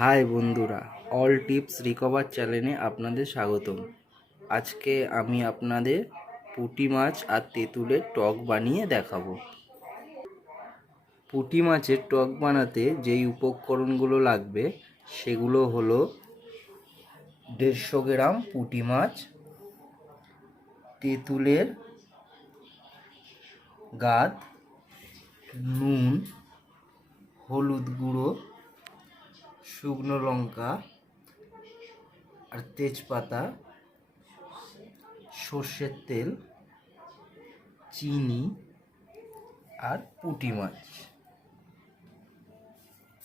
High বন্ধুরা, all tips recover চ্যানেলে আপনাদের স্বাগতম। আজকে আমি আপনাদের পুঁটি মাছ আর তেঁতুলের টক বানিয়ে দেখাবো। পুঁটি মাছের টক বানাতে যেই উপকরণগুলো লাগবে সেগুলো হলো 150 গ্রাম পুঁটি মাছ, তেঁতুলের গাদ, নুন, হলুদ গুঁড়ো, শুকনো লঙ্কা আর তেজপাতা, সর্ষের তেল, চিনি আর পুঁটি মাছ।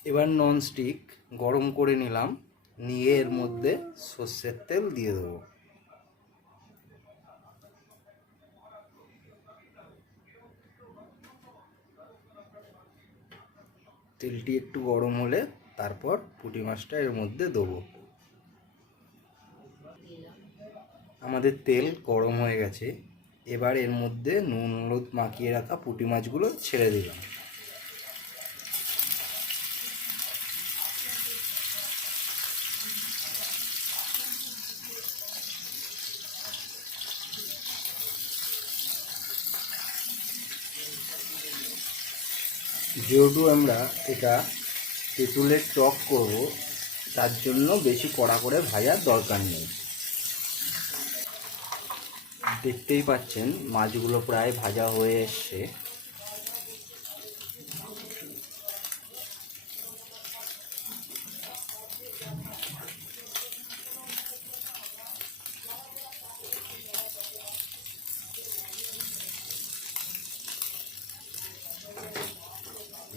এবার ননস্টিক গরম করে নিলাম, নিয়ে এর মধ্যে সর্ষের তেল দিয়ে দেবো। তেলটি একটু গরম হলে তারপর পুঁটি মাছটা এর মধ্যে দেবো। আমাদের তেল গরম হয়ে গেছে, এবার এর মধ্যে নুন হলুদ মাখিয়ে রাখা পুঁটি মাছগুলো ছেড়ে দিলাম। যেহেতু আমরা এটা তেঁতুলের টক করব, তার জন্য বেশি কড়া করে ভাজার দরকার নেই। দেখতেই পাচ্ছেন মাছগুলো প্রায় ভাজা হয়ে এসছে।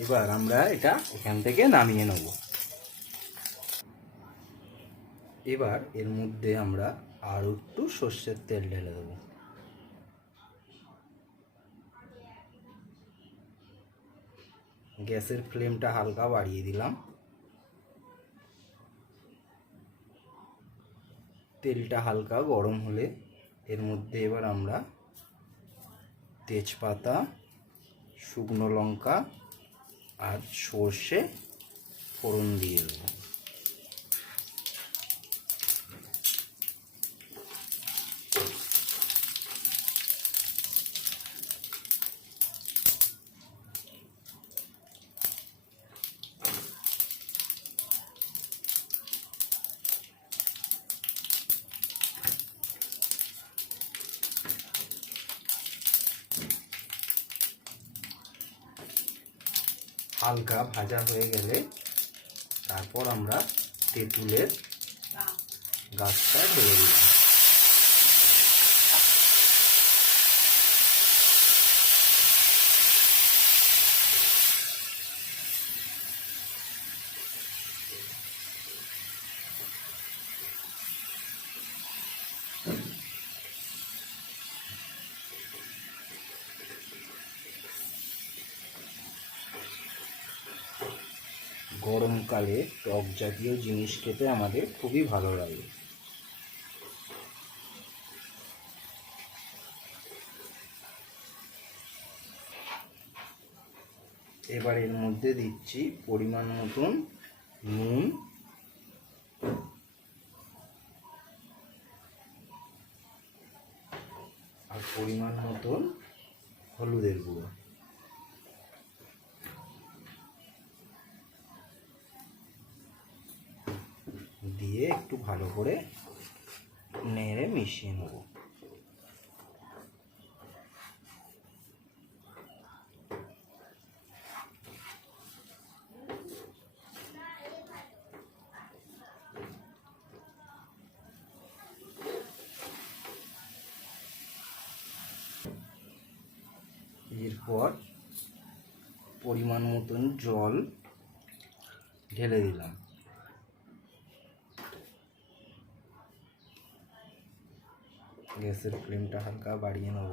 এবার আমরা এটা এখান থেকে নামিয়ে নেব। এবার এর মধ্যে আমরা আরও একটু সর্ষের তেল ঢেলে দেবো। গ্যাসের ফ্লেমটা হালকা বাড়িয়ে দিলাম। তেলটা হালকা গরম হলে এর মধ্যে এবার আমরা তেজপাতা, শুকনো লঙ্কা আর সর্ষে ফোড়ন দিয়ে দেবো। হালকা ভাজা হয়ে গেলে তারপর আমরা তেঁতুলের গাছটা ঢেলে দিলাম। গরমকালে টক জাতীয় জিনিস খেতে আমাদের খুবই ভালো লাগে। এবার এর মধ্যে দিচ্ছি পরিমাণ মতন নুন, আর পরিমাণ মতন হলুদের গুঁড়ো। দিয়ে একটু ভালো করে নেড়ে মিশিয়ে নেব। এরপর পরিমাণ মতন জল ঢেলে দিলাম। গ্যাসের ফ্লেমটা হালকা বাড়িয়ে নেব।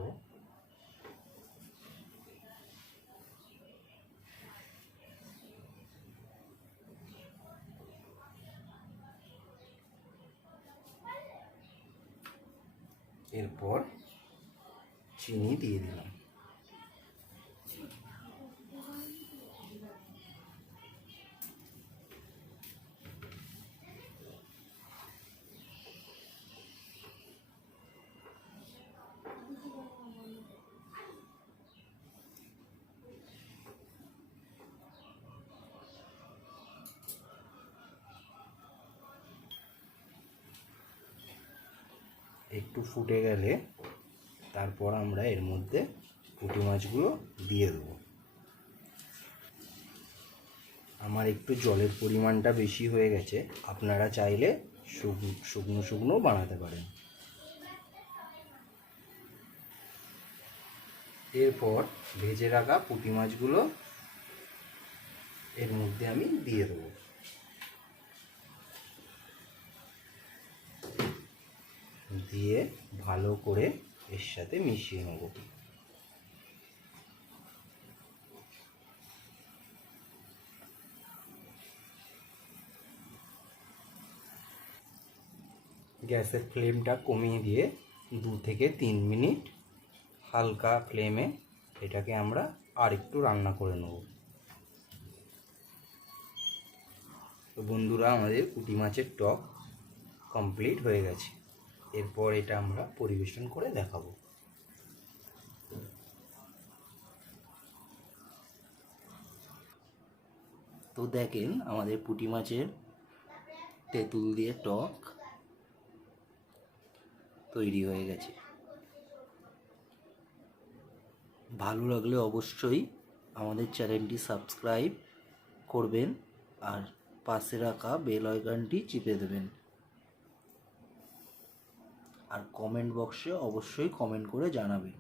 এরপর চিনি দিয়ে দিলাম। একটু ফুটে গেলে তারপর আমরা এর মধ্যে পুঁটি মাছগুলো দিয়ে দেবো। আমার একটু জলের পরিমাণটা বেশি হয়ে গেছে, আপনারা চাইলে শুকনো শুকনো বানাতে পারেন। এরপর ভেজে রাখা পুঁটি মাছগুলো এর মধ্যে আমি দিয়ে দেবো। দিয়ে ভালো করে এর সাথে মিশিয়ে নেব। গ্যাসের ফ্লেমটা কমিয়ে দিয়ে 2 থেকে 3 মিনিট হালকা ফ্লেমে এটাকে আমরা আর একটু রান্না করে নেব। তো বন্ধুরা, আমাদের পুঁটি মাছের টক কমপ্লিট হয়ে গেছে। এরপর এটা আমরা পরিবেশন করে দেখাবো। তো দেখেন, আমাদের পুঁটি মাছের তেঁতুল দিয়ে টক তৈরি হয়ে গেছে। ভালো লাগলে অবশ্যই আমাদের চ্যানেলটি সাবস্ক্রাইব করবেন আর পাশে রাখা বেল আইকনটি চিপে দেবেন। আর কমেন্ট বক্সে অবশ্যই কমেন্ট করে জানাবেন।